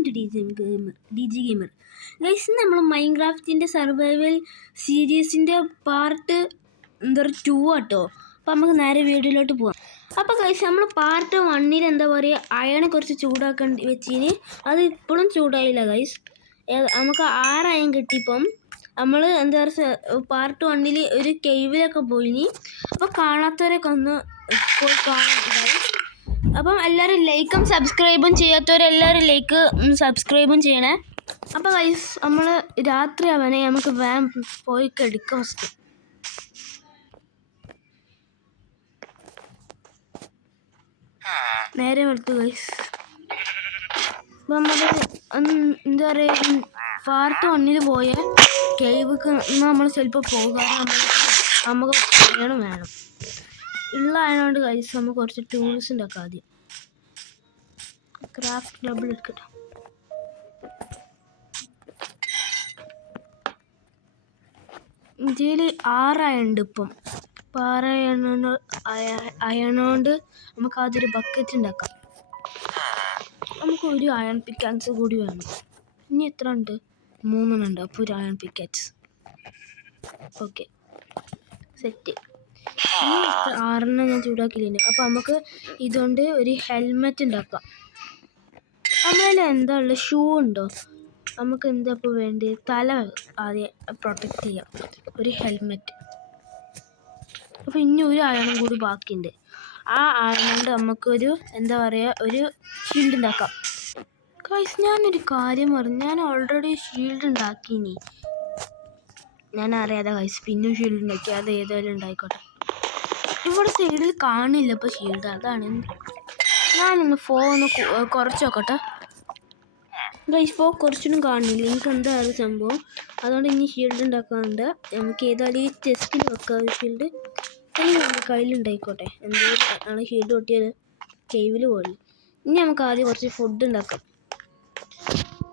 Welcome to D G Gamer. Guys, നമ്മൾ മൈൻക്രാഫ്റ്റിൻ്റെ survival സീരീസിൻ്റെ part 2 ആട്ടോ. അപ്പോൾ നമുക്ക് നേരെ വീഡിയോയിലോട്ട് പോകാം. അപ്പോൾ ഗൈസ്, നമ്മൾ പാർട്ട് 1 എന്താ പറയുക, അയൺ കുറച്ച് ചൂടാക്കാൻ വെച്ചിന്. അത് ഇപ്പോഴും ചൂടായില്ല ഗൈസ്. നമുക്ക് 6 അയൺ കിട്ടിയപ്പം നമ്മൾ എന്താ പറയുക, പാർട്ട് 1 ഒരു കേവിലൊക്കെ പോയിനി. അപ്പോൾ കാണാത്തവരൊക്കെ ഒന്ന് പോയി കാണാം ഗൈസ്. അപ്പം എല്ലാവരും ലൈക്കും സബ്സ്ക്രൈബും ചെയ്യാത്തവരെല്ലാവരും ലൈക്ക് സബ്സ്ക്രൈബും ചെയ്യണേ. അപ്പോൾ ഗൈസ്, നമ്മൾ രാത്രി അവനെ നമുക്ക് വേഗം പോയി കിടക്കാം. ഫസ്റ്റ് നേരെ എടുത്തു ഗൈസ്. അപ്പം നമ്മൾ എന്താ പറയുക, പാർട്ട് 1 പോയ കേവ്ക്ക് നമ്മൾ ചിലപ്പോൾ പോകാൻ നമുക്ക് വേണം ഉള്ള ആയതുകൊണ്ട് ഗൈസ് നമുക്ക് കുറച്ച് ടൂൾസ് ഉണ്ടാക്കാം. ആദ്യം ക്രാഫ്റ്റ് ഡബിൾ എടുക്കട്ടെ. ഇതിൽ 6 അയണുണ്ട് ഇപ്പം. അപ്പോൾ 6 അയണോണ്ട് നമുക്ക് ആദ്യം ഒരു ബക്കറ്റ് ഉണ്ടാക്കാം. നമുക്ക് ഒരു അയൺ പിക്കാക്സ് കൂടി വേണം. ഇനി എത്ര ഉണ്ട്? 3 ഉണ്ട്. അപ്പോൾ ഒരു അയൺ പിക്കാക്സ്. Okay, set. 6 ഞാൻ ചൂടാക്കിയില്ലേ. അപ്പോൾ നമുക്ക് ഇതുകൊണ്ട് ഒരു ഹെൽമെറ്റ് ഉണ്ടാക്കാം. നമ്മളതിൽ എന്താ ഉള്ളത്? ഷൂ ഉണ്ടോ? നമുക്ക് എന്താ ഇപ്പോൾ വേണ്ടത്? തല ആദ്യം പ്രൊട്ടക്റ്റ് ചെയ്യാം, ഒരു ഹെൽമെറ്റ്. അപ്പോൾ ഇനി ഒരു അയണും കൂടി ബാക്കിയുണ്ട്. ആ അയൺ കൊണ്ട് നമുക്കൊരു എന്താ പറയുക, ഒരു ഷീൽഡ് ഉണ്ടാക്കാം. ഗൈസ്, ഞാനൊരു കാര്യം പറഞ്ഞു, ഞാൻ ഓൾറെഡി ഷീൽഡ് ഉണ്ടാക്കിനി. ഞാൻ അറിയാതെ ഗൈസ് പിന്നും ഷീൽഡ് ഉണ്ടാക്കി. അത് ഏതായാലും ഉണ്ടായിക്കോട്ടെ. ഇവിടെ സൈഡിൽ കാണില്ല ഇപ്പോൾ ഷീൽഡ്. അതാണ് ഞാനൊന്ന് ഒന്ന് കുറച്ച് നോക്കട്ടെ ഗൈസ്. കുറച്ചൊന്നും കാണില്ല. എനിക്ക് എന്താ അത് സംഭവം. അതുകൊണ്ട് ഇനി ഷീൽഡ് ഉണ്ടാക്കാറുണ്ട്. നമുക്ക് ഏതായാലും ഈ ചെസ്റ്റിൽ വെക്കാം ഷീൽഡ്. അല്ലെങ്കിൽ നമ്മുടെ കയ്യിലുണ്ടായിക്കോട്ടെ. എന്തെങ്കിലും ആണ് ഷീൽഡ് പൊട്ടിയത് കേവിൽ പോയി. ഇനി നമുക്ക് ആദ്യം കുറച്ച് ഫുഡ് ഉണ്ടാക്കാം.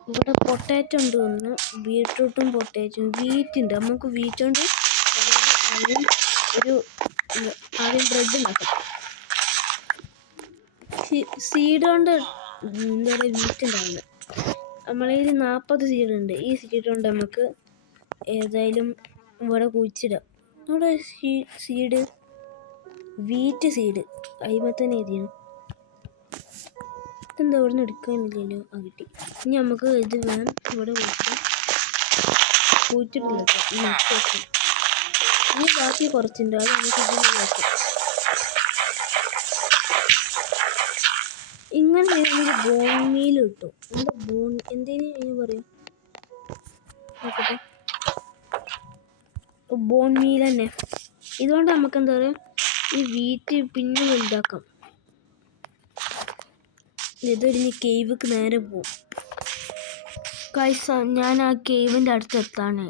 ഇവിടെ പൊട്ടാറ്റോ ഉണ്ട്, ഒന്ന് ബീട്രൂട്ടും പൊട്ടാറ്റോയും വീറ്റ് ഉണ്ട്. നമുക്ക് വീറ്റ് കൊണ്ട് ആദ്യം ബ്രെഡ് ഉണ്ടാക്കാം. സീഡ് കൊണ്ട് എന്താ പറയുക, വീറ്റ് ഉണ്ടാവുന്നത്. നമ്മളതിൽ 40 സീഡ് ഉണ്ട്. ഈ സീഡ് കൊണ്ട് നമുക്ക് ഏതായാലും ഇവിടെ കുഴിച്ചിടാം. നമ്മുടെ സീഡ് വീറ്റ് സീഡ് അതിമ തന്നെ എഴുതിയാണ്. ഇതെന്താ ഇവിടെ നിന്ന് എടുക്കാനില്ലല്ലോ? ആ കിട്ടി. ഇനി നമുക്ക് ഇത് വേണം ഇവിടെ കുഴിച്ചിട്ടില്ല. ഇനി ബാക്കി കുറച്ചുണ്ട്, അത് നമുക്ക് ഇതിന് വെക്കാം. ഇങ്ങനെ നമുക്ക് ബോൺ മീൽ കിട്ടും. എന്താ ബോൺ എന്തേലും പറയും നോക്കട്ടെ. ബോൺ മീൽ തന്നെ. ഇതുകൊണ്ട് നമുക്ക് എന്താ പറയുക, ഈ വീറ്റ് പിന്നെ വലുതാക്കാം. ഇതൊരിഞ്ഞ് കേവിക്ക് നേരെ പോവും. ഗൈസ്, ഞാൻ ആ കേവിൻ്റെ അടുത്ത് എത്താണ്.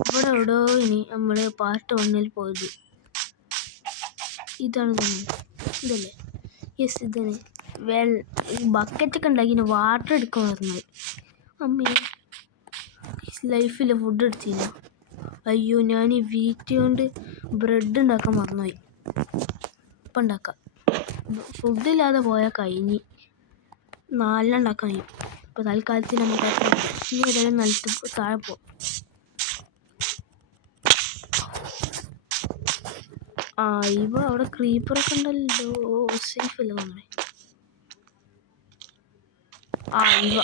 ഇവിടെ എവിടെയോ ഇനി നമ്മൾ പാർട്ട് 1 പോയത്. ഇതാണ് ഇതല്ലേ? യെസ്, ഇതാണ്. ബക്കറ്റൊക്കെ ഉണ്ടാക്കി വാട്ടർ എടുക്കാൻ പറഞ്ഞത്. അമ്മേ, ലൈഫിൽ ഫുഡ് എടുത്തില്ല. അയ്യോ, ഞാൻ ഈ വീറ്റ് കൊണ്ട് ബ്രെഡ് ഉണ്ടാക്കാൻ മറന്നുപോയി. ഇപ്പം ഉണ്ടാക്കാം. ഫുഡില്ലാതെ പോയാൽ കഴിഞ്ഞ് 4 ഉണ്ടാക്കാൻ കഴിയും. ഇപ്പോൾ തൽക്കാലത്തിന് നമുക്ക് ഇനി ഏതായാലും നിലത്ത് താഴെ പോവാം. ഇവ അവിടെ ക്രീപ്പറൊക്കെ ഉണ്ടല്ലോ. സേഫ് അല്ല നമ്മളെ. ഇവ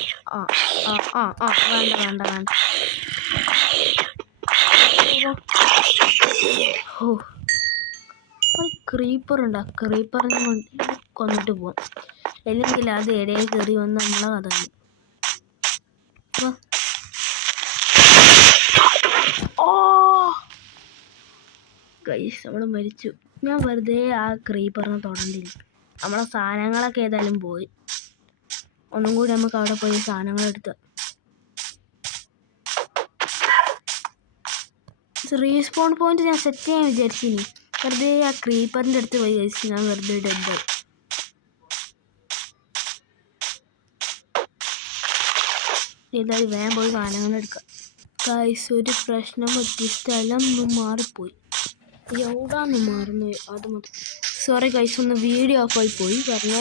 വേണ്ട. ക്രീപ്പർ ഉണ്ട്. ആ ക്രീപ്പറിനെ കൊന്നിട്ട് പോവാം. അല്ലെങ്കിൽ അത് ഇടയിൽ കയറി വന്ന് നമ്മളെ കഥ. ഗൈസ്, അവിടെ മരിച്ചു. ഞാൻ വെറുതെ ആ ക്രീപ്പറിനെ തൊടണ്ടില്ല. നമ്മളെ സാധനങ്ങളൊക്കെ ഏതായാലും പോയി. ഒന്നും കൂടി നമുക്ക് അവിടെ പോയി സാധനങ്ങളെടുത്ത് റീസ്പോൺ പോയിന്റ് ഞാൻ സെറ്റ് ചെയ്യാൻ വിചാരിച്ചിനി. വെറുതെ ആ ക്രീപ്പറിൻ്റെ അടുത്ത് പോയി ഗൈസ്, ഞാൻ വെറുതെ ഡെഡായി. ഏതായാലും വേഗം പോയി സാധനങ്ങളെടുക്കാം. ഗൈസ്, ഒരു പ്രശ്നം പറ്റി. സ്ഥലം മാറിപ്പോയി. എവിടാന്ന് മാറുന്നു? അത് മതി. സോറി ഗൈസ്, ഒന്ന് വീഡിയോ ഓഫായി പോയി പറഞ്ഞ.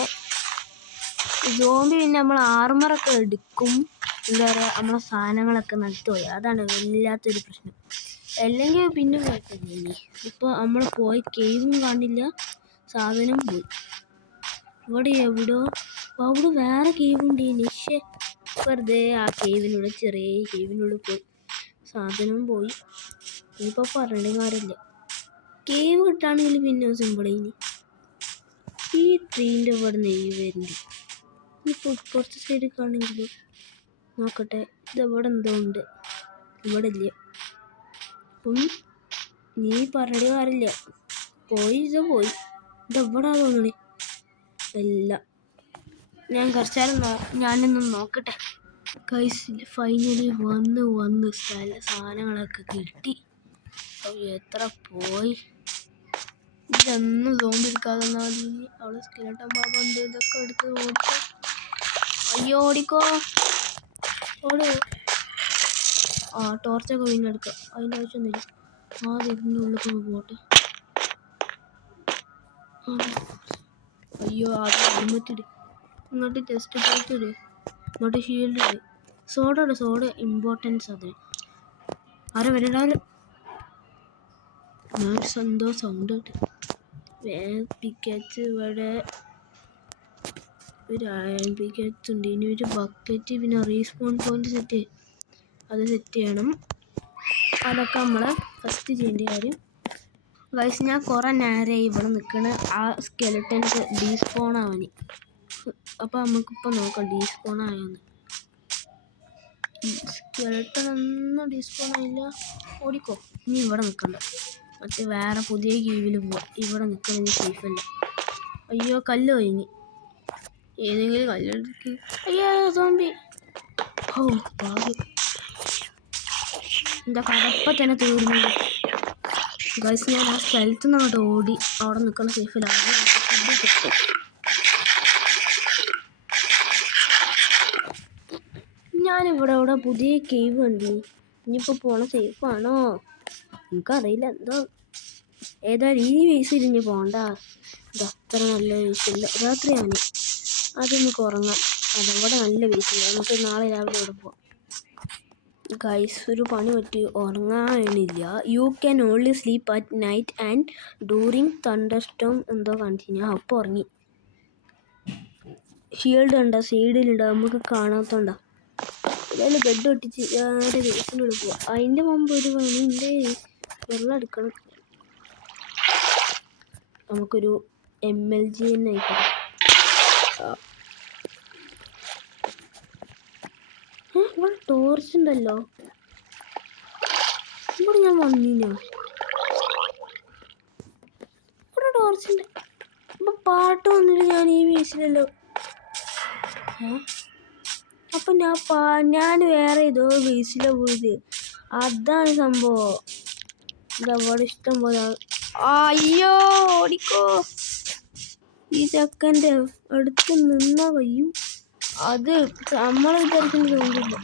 സോംബി പിന്നെ നമ്മൾ ആർമറൊക്കെ എടുക്കും, എന്താ പറയുക, നമ്മളെ സാധനങ്ങളൊക്കെ നട്ടുപോയി. അതാണ് വല്ലാത്തൊരു പ്രശ്നം. അല്ലെങ്കിൽ പിന്നെ കുഴപ്പമില്ല. ഇപ്പോൾ നമ്മൾ പോയി കേവും കാണില്ല, സാധനം പോയി. ഇവിടെ എവിടോ അവിടെ വേറെ കേവുണ്ട്. നിശ്ചയ വെറുതെ ആ കേവിനുള്ളിൽ, ചെറിയ കേവിനുള്ളിൽ പോയി, സാധനവും പോയി. ഇനിയിപ്പോൾ പറഞ്ഞ കാര്യമില്ല. കേവ് കിട്ടുകയാണെങ്കിൽ പിന്നെ സിമ്പിളേനി. ഈ ട്രീൻ്റെ ഇവിടെ നെയ്യ് വരുന്നുണ്ട്. ഇപ്പോൾ കുറച്ച് സൈഡിൽ കാണെങ്കിലും നോക്കട്ടെ. ഇതെവിടെ എന്തോ ഉണ്ട്, ഇവിടെ ഇല്ല. അപ്പം നീ പറഞ്ഞ കാര്യമില്ല, പോയി ഇതെവിടാ തോന്നണേ. അല്ല, ഞാൻ കുറച്ചേരം ഞാനിന്ന് നോക്കട്ടെ. ഗൈസ് ഫൈനലി വന്ന് സാധനങ്ങളൊക്കെ കിട്ടി. എത്ര പോയി. ഇതൊന്നും സോംബി എടുക്കാതെ മതി. അവള് സ്കെലട്ടൻ ബാബ ഉണ്ട്, ഇതൊക്കെ എടുത്ത് ഓടിക്കോ. അയ്യോ ഓടിക്കോ, ഓടോ. ആ ടോർച്ചൊക്കെ പിന്നെ എടുക്കാം, അതിൻ്റെ ആവശ്യമൊന്നുമില്ല. ആദ്യം ഇതിൻ്റെ ഉള്ളിൽ പോട്ടെ. അയ്യോ ആദ്യം ഹെൽമെറ്റിട്, ഇങ്ങോട്ട് ടെസ്റ്റ് ബെൽറ്റ് ഇട്, ഇങ്ങോട്ട് ഷീൽഡ് ഇട്. Soda importance. അത് ആരെ വരണ്ടാലും ഞാൻ എന്തോ സൗണ്ട് കിട്ടി. പിക്കച്ച് ഇവിടെ ഒരു അയൺ പിക്കച്ച് ഉണ്ട്. ഇനി ഒരു ബക്കറ്റ്, പിന്നെ റീസ്പോൺ പോയിന്റ് അത് സെറ്റ് ചെയ്യണം. അതൊക്കെ നമ്മൾ ഫസ്റ്റ് ചെയ്യേണ്ട കാര്യം. ഗൈസ് ഞാൻ കുറേ നേരമായി ഇവിടെ നിൽക്കണ ആ സ്കെലട്ടൻസ് ഡീസ്പോൺ ആവാൻ. അപ്പോൾ നമുക്കിപ്പോൾ നോക്കാം ഡീസ്പോൺ ആയോന്ന്. സ്കെലട്ടൻ ഒന്നും ഡീസ്പോൺ ആയില്ല. ഓടിക്കോ. ഇനി ഇവിടെ നിൽക്കണ്ട, മറ്റേ വേറെ പുതിയ കീവിൽ പോവാം. ഇവിടെ നിൽക്കുന്നത് സേഫല്ല. അയ്യോ കല്ല് കഴിഞ്ഞ്, ഏതെങ്കിലും കല്ലെടുക്ക്. അയ്യോ സോംബി. ഓ ഭാഗ്യം, എൻ്റെ കടപ്പം തന്നെ തീർന്നു. ഗൈസ് ഞാൻ ആ സ്ഥലത്ത് നിന്ന് അങ്ങോട്ട് ഓടി, അവിടെ നിൽക്കുന്ന സേഫിലാണ്. ഞാനിവിടെ പുതിയ കേവ് കണ്ടു. ഇനിയിപ്പോൾ പോണ സേഫാണോ എനിക്കറിയില്ല. ഏതായാലും ഈ വീസിൽ ഇനി പോകണ്ട. ഇതത്ര നല്ല വീസില്ല. രാത്രിയാണ്, അതൊന്ന് കുറങ്ങാം. അതവിടെ നല്ല വീസില്ല. നമുക്ക് നാളെ രാവിലെ ഇവിടെ പോവാം. ഗൈസ് ഒരു പണി പറ്റി, ഉറങ്ങാനില്ല. You can only sleep at night and during thunderstorm എന്തോ കാണിച്ചു. ഞാൻ അപ്പോൾ ഉറങ്ങി. ഷീൽഡ് ഉണ്ടോ, സൈഡിലുണ്ടോ, നമുക്ക് കാണാത്തോണ്ടാ. ഏതായാലും ബെഡ് ഒട്ടിച്ച് വേറെ വീട്ടിൻ്റെ ഉള്ളിൽ പോവാം. അതിൻ്റെ മുമ്പ് ഒരു പണിയുണ്ട്, വെള്ളം എടുക്കണം. നമുക്കൊരു MLG തന്നെ ആയിക്കോട്ടെ. ഇവിടെ ടോർച്ച് ഉണ്ടല്ലോ, ഇവിടെ ഞാൻ വന്നില്ല. ഇവിടെ ടോർച്ച് ഉണ്ട്. ഇപ്പം പാട്ട് വന്നിട്ട് ഞാൻ ഈ വീസിലല്ലോ. അപ്പം ഞാൻ വേറെ ഏതോ വീസില പോയത്, അതാണ് സംഭവം. ഇതവിടെ ഇഷ്ടം പോലെ. അയ്യോ ഓടിക്കോ. ഈ ചക്കൻ്റെ അടുത്ത് നിന്നാ കഴിയും. അത് നമ്മൾ വിചാരിക്കുന്ന തോന്നില്ല.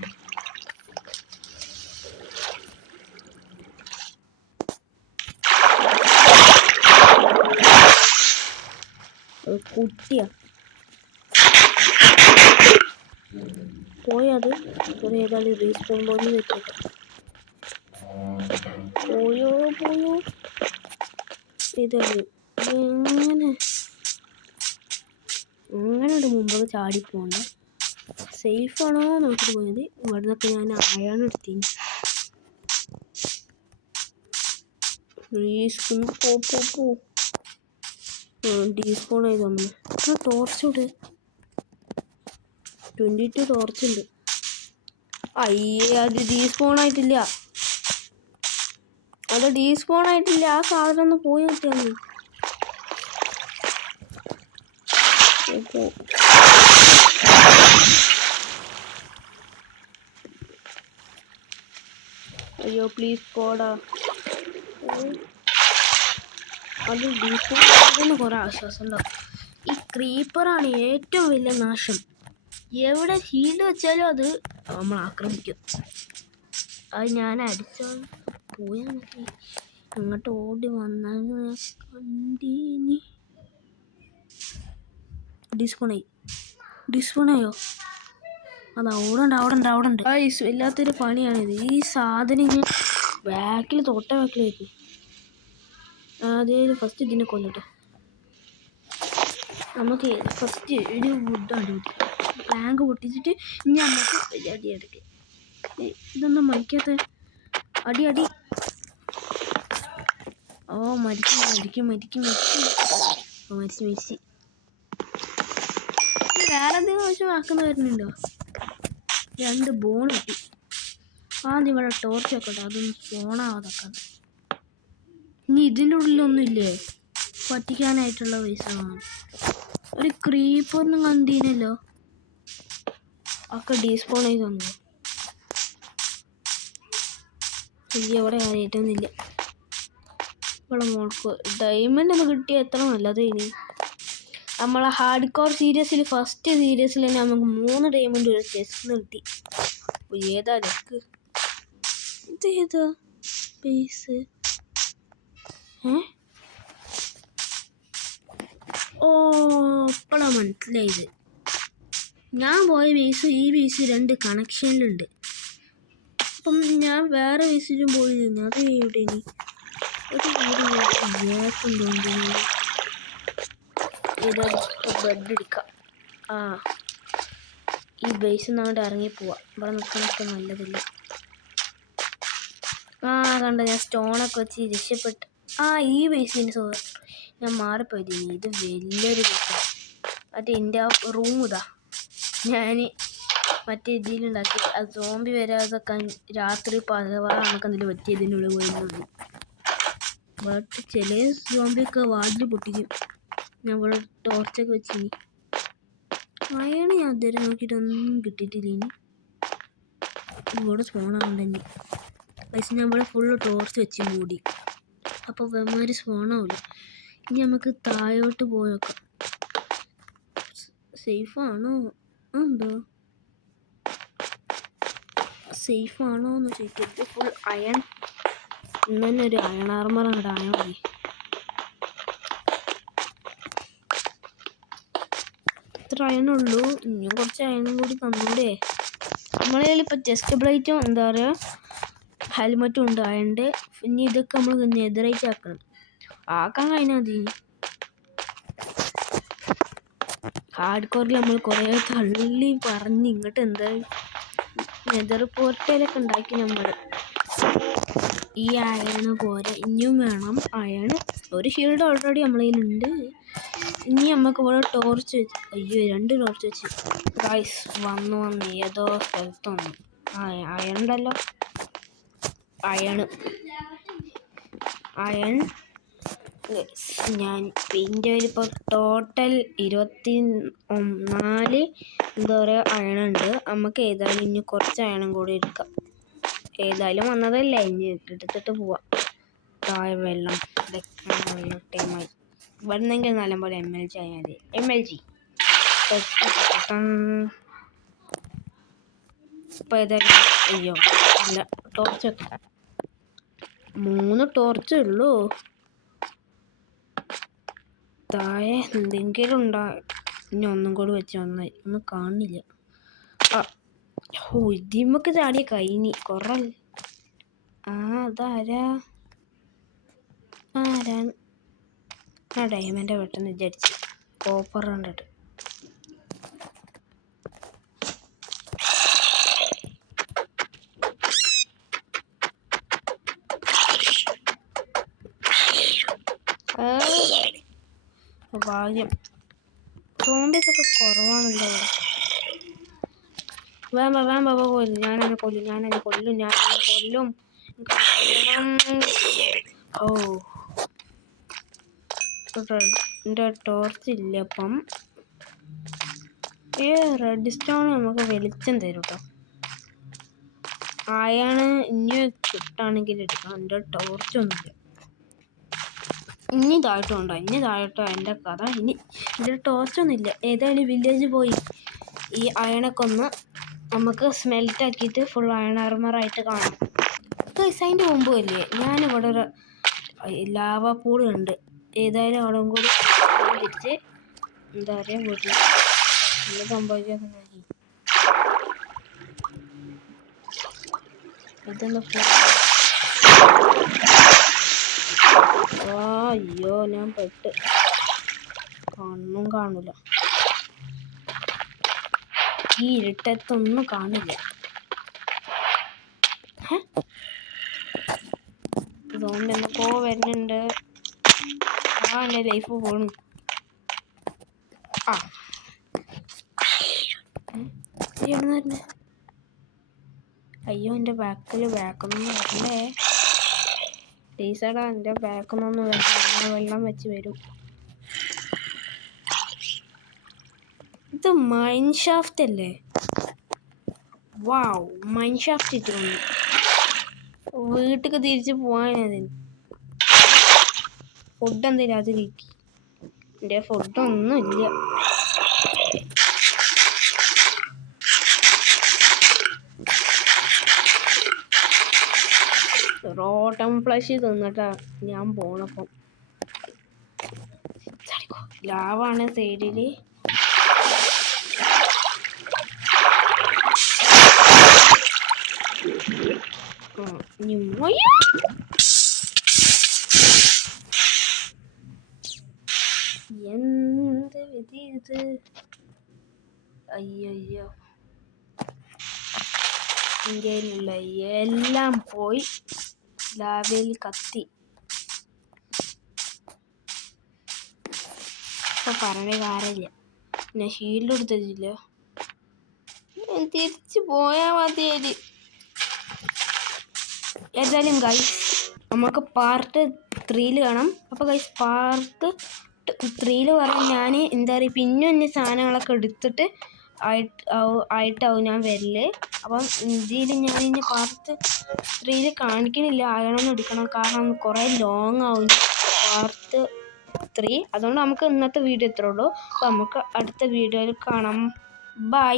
കുട്ടിയാ പോയത്. ഏതായാലും റീസ്പോൺ പോയി വെച്ചേക്കാം. പോയോ ഇതല്ലേ അങ്ങനെ മുമ്പ് ചാടിപ്പോണ്ട. സേഫാണോ നോക്കിട്ട് പോയത്. ഇവിടെ നിന്നൊക്കെ ഞാൻ അയാണ് എടുത്തിന്. ഡീസ്പോൺ ആയി തന്നു. ടോർച്ച് ഉണ്ട്, 22 ടോർച്ച് ഉണ്ട്. അയ്യേ അത് ഡീസ്പോൺ ആയിട്ടില്ല. ആ സാധനം ഒന്ന് പോയി കിട്ടിയാൽ. അയ്യോ പ്ലീസ് പോടാ. അത് ഡീസ്പോൺ കുറെ ആശ്വാസം ഉണ്ടാവും. ഈ ക്രീപ്പറാണ് ഏറ്റവും വലിയ നാശം. എവിടെ ഷീൽഡ് വെച്ചാലും അത് നമ്മൾ ആക്രമിക്കും. അത് ഞാൻ അടിച്ചോ പോയാൽ മതി. അങ്ങോട്ട് ഓടി വന്നാൽ കണ്ടീനി. ഡിസ്പോണായി. ഡിസ്പോണയോ? അത് അവിടെ ഉണ്ട്. വല്ലാത്തൊരു പണിയാണിത്. ഈ സാധനം ഇങ്ങനെ ബാക്കിൽ ബാക്കിലേക്ക് ആദ്യം ഫസ്റ്റ് ഇതിനെ കൊന്നിട്ട് നമുക്ക് ഫസ്റ്റ് ഒരു വുഡാണ് പ്ലാങ്ക് പൊട്ടിച്ചിട്ട് ഇനി നമുക്ക് അടി അടയ്ക്കാം. ഇതൊന്നും മരിക്കാത്ത അടി. ഓ മരിക്കും. മരിച്ച് വേറെ എന്തെങ്കിലും ആവശ്യം ആക്കുന്ന വരുന്നുണ്ടോ? 2 ബോൺ കിട്ടി. ആദ്യം ഇവിടെ ടോർച്ച് വെക്കട്ടെ, അതൊന്നും ഫോണാവാതൊക്കെ. ഇനി ഇതിൻ്റെ ഉള്ളിലൊന്നും ഇല്ലേ പറ്റിക്കാനായിട്ടുള്ള പൈസ? ഒരു ക്രീപ്പൊന്നും കണ്ടീനല്ലോ, ഒക്കെ ഡീസ്പോൺ ചെയ്ത് തന്നു. ഇവിടെ കാര്യമായിട്ടൊന്നുമില്ല. ഇവിടെ മോൾക്ക് ഡയമണ്ട് ഒന്ന് കിട്ടിയാൽ എത്ര നല്ലത്. ഇനി നമ്മളെ ഹാർഡ് കോർ സീരീസിൽ ഫസ്റ്റ് സീരീസിൽ തന്നെ നമുക്ക് 3 ഡയമണ്ട് ഒരു ചെസ്റ്റ് കിട്ടി. ഏതാ ലക്ക്? ഇതേതാ ബേസ്? ഓ ഇപ്പോഴാണ് മനസ്സിലായത്. ഞാൻ പോയ ബേസ് ഈ ബേസ് 2 കണക്ഷനിലുണ്ട്. അപ്പം ഞാൻ വേറെ ബേസിലും പോയിരുന്നു. അത് എവിടെ? ബെഡ് എടുക്കാം. ഈ ബേസിൽ നിന്ന് അങ്ങോട്ട് ഇറങ്ങിപ്പോവാ. ഇവിടെ നിൽക്കണൊക്കെ നല്ലതില്ല. കണ്ട ഞാൻ സ്റ്റോണൊക്കെ വെച്ച് രക്ഷപ്പെട്ട്. ഈ ബേസിന് ഞാൻ മാറിപ്പോയത്. ഇത് വലിയൊരു ബേസാണ്. മറ്റേ എൻ്റെ റൂം ഇതാ ഞാൻ മറ്റേ ഇതിലുണ്ടാക്കി. അത് സോംബി വരാതൊക്കെ രാത്രി പകവാ നമുക്കെന്തെങ്കിലും പറ്റിയതിനുള്ളിൽ പോയിരുന്നുള്ളൂ. ബട്ട് ചില സോംബിയൊക്കെ വാതിൽ പൊട്ടിക്കും. ഞാൻ ഇവിടെ ടോർച്ചൊക്കെ വെച്ചിനി. അയാണ് ഞാൻ ഇതുവരെ നോക്കിയിട്ടൊന്നും കിട്ടിയിട്ടില്ല. ഇനി ഇവിടെ സ്പോണാവുണ്ടെങ്കിൽ പക്ഷെ ഞാൻ ഇവിടെ ഫുള്ള് ടോർച്ച് വെച്ച് മൂടി. അപ്പോൾ വെമ്മാര് സ്പോണാവില്ല. ഇനി നമുക്ക് താഴോട്ട് പോയി നോക്കാം. സേഫാണോ എന്ന് ചോദിക്കരുത്. ഫുൾ അയൺ ഇന്ന് തന്നെ ഒരു അയൺ ആർമർ അങ്ങോട്ട് ആയാൽ മതി. ഇത്ര അയണുള്ളൂ. ഇനിയും കുറച്ച് അയണും കൂടി തന്നൂടെ. നമ്മളെ കയ്യിൽ ഇപ്പോൾ ചെസ്റ്റ് പ്ലേറ്റും എന്താ പറയുക ഹെൽമറ്റും ഉണ്ട് അയണിൻ്റെ. ഇനി ഇതൊക്കെ നമ്മൾ നെതറൈറ്റ് ആക്കാൻ കഴിഞ്ഞാൽ മതി. ഹാർഡ് കോറിൽ നമ്മൾ കുറേ തള്ളി പറഞ്ഞ് ഇങ്ങോട്ട് എന്താ നെതർ പോർട്ടലൊക്കെ ഉണ്ടാക്കി. നമ്മൾ ഈ അയണ് പോരെ, ഇനിയും വേണം അയണ്. ഒരു ഷീൽഡ് ഓൾറെഡി നമ്മളെ കയ്യിലുണ്ട്. ഇനി നമുക്ക് ഇവിടെ ടോർച്ച് വെച്ച് 2 ടോർച്ച് വെച്ച് ഗൈസ് വന്നു ഏതോ സ്ഥലത്ത് വന്നു. അയണുണ്ടല്ലോ, അയൺ ഞാൻ എൻ്റെ ഇപ്പോൾ ടോട്ടൽ 24 എന്താ പറയുക അയണുണ്ട്. നമുക്ക് ഏതായാലും ഇനി കുറച്ച് അയണും കൂടി എടുക്കാം. ഏതായാലും വന്നതല്ലേ, ഇനി എടുത്തിട്ട് പോവാം. താഴെ വെള്ളം ടൈമായി വരുന്നെങ്കിൽ നല്ലപോലെ MLG ആയാൽ മതി. MLG ഇപ്പോൾ ഏതായാലും ഇല്ല ടോർച്ച് വെക്കാം. 3 ടോർച്ചേ ഉള്ളൂ. താഴെ എന്തെങ്കിലും ഇനി ഒന്നും കൂടി വെച്ച് നന്നായി. ഒന്നും കാണില്ല. ഇതിമ്മക്ക് ചാടിയ കഴിഞ്ഞി കുറേ. ആരാണ് ഡയമണ്ട് പെട്ടെന്ന് വിചാരിച്ച് കോപ്പർ കണ്ടിട്ട്. ഭാഗ്യം സോംബീസൊക്കെ കുറവാണല്ലോ. വേമ്പ കൊല്ലും. ഞാനെന്നെ കൊല്ലും. ഓ എൻ്റെ ടോർച്ച് ഇല്ല. അപ്പം ഈ റെഡ് സ്റ്റോൺ നമുക്ക് വെളിച്ചം തരും കേട്ടോ. അയാണ് ഇനി കിട്ടാണെങ്കിൽ എടുക്കാം. എൻ്റെ ടോർച്ചൊന്നുമില്ല. ഇനി താഴോട്ടോ എൻ്റെ കഥ. ഇനി എൻ്റെ ടോർച്ചൊന്നുമില്ല. ഏതായാലും വില്ലേജ് പോയി ഈ അയണൊക്കെ ഒന്ന് നമുക്ക് സ്മെൽറ്റ് ആക്കിയിട്ട് ഫുൾ അയൺ ആർമറായിട്ട് കാണാം. അതിൻ്റെ മുമ്പ് അല്ലേ ഞാനിവിടെ ഒരു ലാവ പൂൾ ഉണ്ട്. ഏതായാലും അവിടെ കൂടി തിരിച്ച് എന്താ പറയുക വീട്ടിൽ എന്താ സംഭവിക്കാത്ത ഇതെന്താ അയ്യോ ഞാൻ പെട്ട് കണ്ണും കാണില്ല ഈ ഇരുട്ടത്തൊന്നും കാണില്ല അതുകൊണ്ട് എന്തൊക്കെയോ വരുന്നുണ്ട് എൻ്റെ ലൈഫ് പോണു എവിടുന്ന് അയ്യോ എൻ്റെ ബാക്കൊന്നും വരണ്ടേ പ്ലീസടാ എൻ്റെ ബാക്കൊന്നും വരണ്ട വെള്ളം വെച്ച് വരും ഇത് മൈൻ ഷാഫ്റ്റ് അല്ലേ വാവ് മൈൻ ഷാഫ്റ്റ് ഇട്ടുണ്ട് വീട്ടിലേക്ക് തിരിച്ച് പോകാനതിന് ഫുഡ് എന്തെങ്കിലും അത് കിട്ടി എൻ്റെ ഫുഡൊന്നുമില്ല റോട്ടം ഫ്ലഷ് തിന്നിട്ടാ ഞാൻ പോണപ്പം ലാവാണ് സൈഡില് എന്ത് വിധി ഇത് അയ്യോ ഇന്ത്യയിലുള്ള എല്ലാം പോയി ലാവയിൽ കത്തി ഇപ്പൊ പറഞ്ഞ കാര്യമില്ല പിന്നെ ഷീൽഡ് എടുത്തില്ല തിരിച്ചു പോയാ മതിയായി ഏതായാലും ഗൈസ് നമുക്ക് പാർട്ട് 3 കാണാം അപ്പോൾ ഗൈസ് പാർട്ട് 3 പറഞ്ഞാൽ ഞാൻ എന്താ പറയുക പിന്നെ സാധനങ്ങളൊക്കെ എടുത്തിട്ട് ആയിട്ടാവും ഞാൻ വരല് അപ്പം ഇതിൽ ഞാൻ ഇനി പാർട്ട് 3 കാണിക്കണില്ല ആകണമെന്ന് എടുക്കണം കാരണം കുറേ ലോങ് ആവും പാർട്ട് 3 അതുകൊണ്ട് നമുക്ക് ഇന്നത്തെ വീഡിയോ ഇത്രേ ഉള്ളൂ അപ്പോൾ നമുക്ക് അടുത്ത വീഡിയോയിൽ കാണാം ബൈ